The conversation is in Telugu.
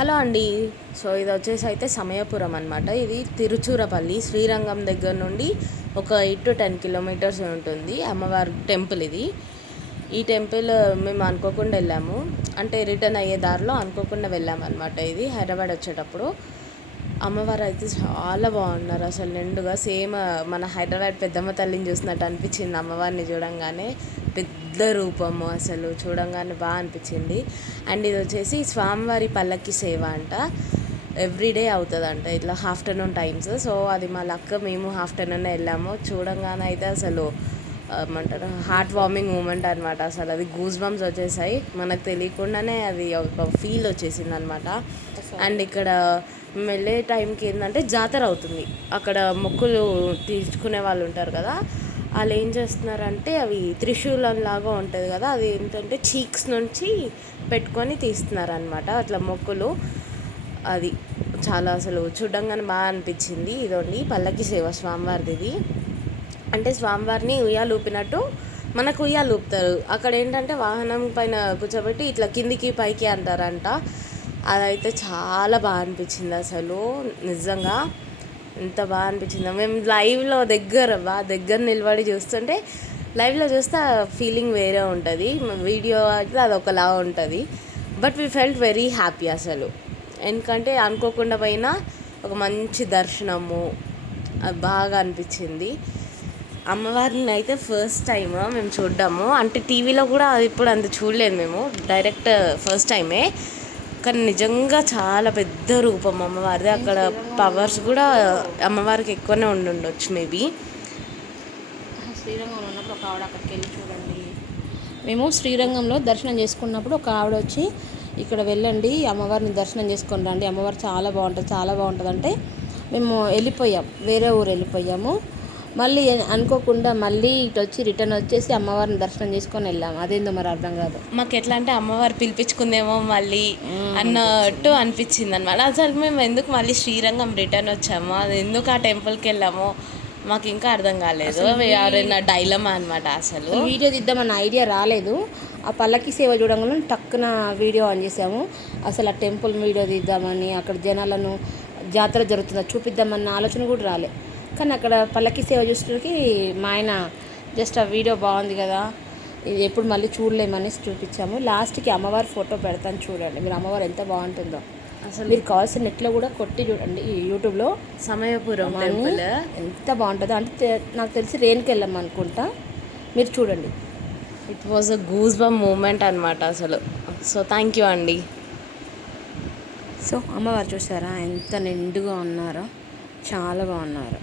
హలో అండి. సో ఇది వచ్చేసి అయితే సమయపురం అనమాట. ఇది తిరుచురపల్లి శ్రీరంగం దగ్గర నుండి ఒక 8 to 10 కిలోమీటర్స్ ఉంటుంది అమ్మవారి టెంపుల్ ఇది. ఈ టెంపుల్ మేము అనుకోకుండా వెళ్ళాము, అంటే రిటర్న్ అయ్యే దారిలో అనుకోకుండా వెళ్ళాము అనమాట. ఇది హైదరాబాద్ వచ్చేటప్పుడు అమ్మవారు అయితే చాలా బాగున్నారు అసలు, నిండుగా సేమ్ మన హైదరాబాద్ పెద్దమ్మ తల్లిని చూసినట్టు అనిపించింది. అమ్మవారిని చూడంగానే పెద్ద రూపము, అసలు చూడంగానే బాగా అనిపించింది. అండ్ ఇది వచ్చేసి స్వామివారి పల్లకి సేవ అంట, ఎవ్రీడే అవుతుందంట ఇట్లా ఆఫ్టర్నూన్ టైమ్స్. సో అది మా లక్క, మేము ఆఫ్టర్నూన్ వెళ్ళాము. చూడంగానే అయితే అసలు ఏమంటారు, హార్ట్ వార్మింగ్ మూమెంట్ అనమాట. అసలు అది గూస్ బంప్స్ వచ్చేసాయి, మనకు తెలియకుండానే అది ఒక ఫీల్ వచ్చేసింది అనమాట. అండ్ ఇక్కడ మేము వెళ్ళే టైంకి ఏంటంటే జాతర అవుతుంది. అక్కడ మొక్కులు తీర్చుకునే వాళ్ళు ఉంటారు కదా, వాళ్ళు ఏం చేస్తున్నారంటే అవి త్రిశూలం లాగా ఉంటుంది కదా, అది ఏంటంటే చీక్స్ నుంచి పెట్టుకొని తీస్తున్నారు అనమాట అట్లా మొక్కులు. అది చాలా అసలు చూడంగానే బాగా అనిపించింది. ఇదండి పల్లకి సేవ స్వామివారిది. ఇది అంటే స్వామివారిని ఉయ్యాలు ఊపినట్టు మనకు ఉయ్యాలు ఊపుతారు. అక్కడ ఏంటంటే వాహనం పైన కూర్చోబెట్టి ఇట్లా కిందికి పైకి అంటారంట. అదైతే చాలా బాగా అనిపించింది అసలు, నిజంగా ఎంత బాగా అనిపించిందో. మేము లైవ్లో దగ్గర నిలబడి చూస్తుంటే, లైవ్లో చూస్తే ఆ ఫీలింగ్ వేరే ఉంటుంది, వీడియో అయితే అదొకలా ఉంటుంది. But we felt very happy అసలు, ఎందుకంటే అనుకోకుండా పోయినా ఒక మంచి దర్శనము, అది బాగా అనిపించింది. అమ్మవారిని అయితే ఫస్ట్ టైం మేము చూడ్డాము, అంటే టీవీలో కూడా ఇప్పుడు అంత చూడలేదు మేము, డైరెక్ట్ ఫస్ట్ టైమే. కానీ నిజంగా చాలా పెద్ద రూపం అమ్మవారిది. అక్కడ పవర్స్ కూడా అమ్మవారికి ఎక్కువనే ఉండొచ్చు మేబీ. శ్రీరంగంలో ఉన్నప్పుడు ఒక ఆవిడ అక్కడికి వెళ్ళి చూడండి. మేము శ్రీరంగంలో దర్శనం చేసుకున్నప్పుడు ఒక ఆవిడ వచ్చి, ఇక్కడ వెళ్ళండి అమ్మవారిని దర్శనం చేసుకొని రండి, అమ్మవారు చాలా బాగుంటుంది అంటే మేము వెళ్ళిపోయాం, వేరే ఊరు వెళ్ళిపోయాము. మళ్ళీ అనుకోకుండా మళ్ళీ ఇటు వచ్చి రిటర్న్ వచ్చేసి అమ్మవారిని దర్శనం చేసుకొని వెళ్ళాము. అదేందో మరి అర్థం కాదు. మాకు ఎట్లా అంటే అమ్మవారు పిలిపించుకుందేమో మళ్ళీ అన్నట్టు అనిపించింది అనమాట. అసలు మేము ఎందుకు మళ్ళీ శ్రీరంగం రిటర్న్ వచ్చాము, అది ఎందుకు ఆ టెంపుల్కి వెళ్ళాము మాకు ఇంకా అర్థం కాలేదు. ఎవరైనా డైలమా అనమాట. అసలు వీడియో తీద్దామన్న ఐడియా రాలేదు. ఆ పల్లకి సేవ చూడంగానే టక్కున వీడియో ఆన్ చేసాము. అసలు ఆ టెంపుల్ వీడియో తీద్దామని, అక్కడ జనాలను జాతర జరుగుతుందా చూపిద్దామన్న ఆలోచన కూడా రాలే. కానీ అక్కడ పల్లకి సేవ చూసేకి మా ఆయన జస్ట్ ఆ వీడియో బాగుంది కదా, ఇది ఎప్పుడు మళ్ళీ చూడలేమని చూపించాము. లాస్ట్కి అమ్మవారి ఫోటో పెడతాను చూడండి, మీరు అమ్మవారు ఎంత బాగుంటుందో. అసలు మీరు కావాల్సిన నెట్లో కూడా కొట్టి చూడండి, యూట్యూబ్లో సమయపురం టెంపుల్ ఎంత బాగుంటుందో. అంటే నాకు తెలిసి రేణుకి వెళ్ళాం అనుకుంటా, మీరు చూడండి. It was a goose bump moment అనమాట అసలు. సో థ్యాంక్ యూ అండి. సో అమ్మవారు చూసారా ఎంత నిండుగా ఉన్నారో, చాలా బాగున్నారు.